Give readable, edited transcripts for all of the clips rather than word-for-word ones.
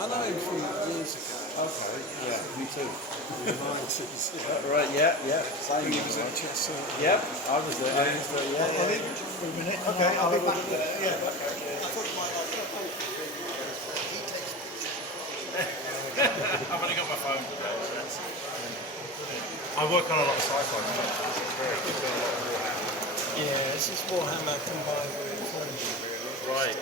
I know him from years ago. Okay, yeah, me too. In the 90s. Right, yeah, same. When he was at Chester. Yep, I was there. I'll leave it for a minute. Okay, I'll be back. yeah. I've only got my phone today. I work on a lot of sci-fi stuff. Yeah, this is Warhammer combined with really. Right.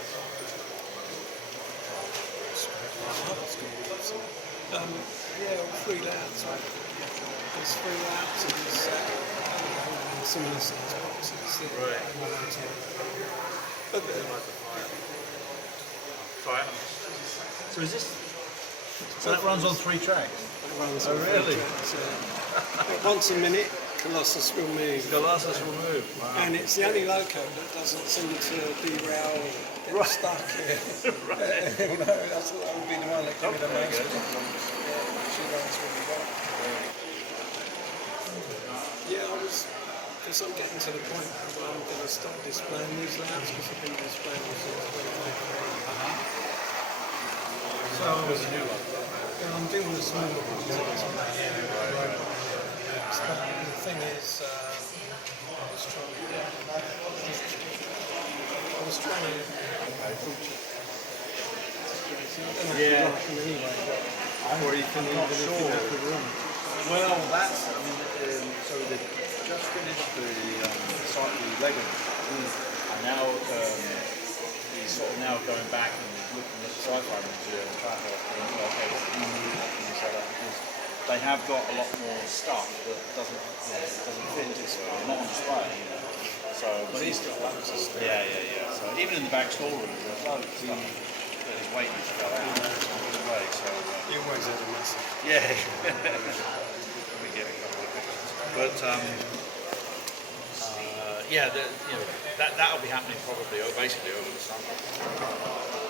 Yeah, all three layouts. There's three layouts in this similar size boxes. Right. But So is this? So that runs on 3 tracks? it runs Oh, on three really? tracks, once a minute, Colossus will move. Colossus will move. Wow. And it's the only loco that doesn't seem to derail or get stuck here. No, that's that would be the one that give me the most problems. She runs really well. Yeah, because I'm getting to the point where I'm going to stop displaying these layouts because I've been displaying them since 2023. So I'm doing the smaller ones. The thing is, I was trying to Yeah. anyway, Or you can not sure. Well, that's, so they just finished the site, the Lego. And now he's sort of now going back and looking at the sci-fi material and trying to think, okay, what can you set up? Because they have got a lot more stuff that doesn't fit display, not on display. So, but he's got loads of stuff. yeah. So even in the back storeroom, there's loads of stuff that is waiting to go out. Away, so, You always have a massive. yeah. We get a couple of pictures. But yeah, that'll be happening probably basically over the summer.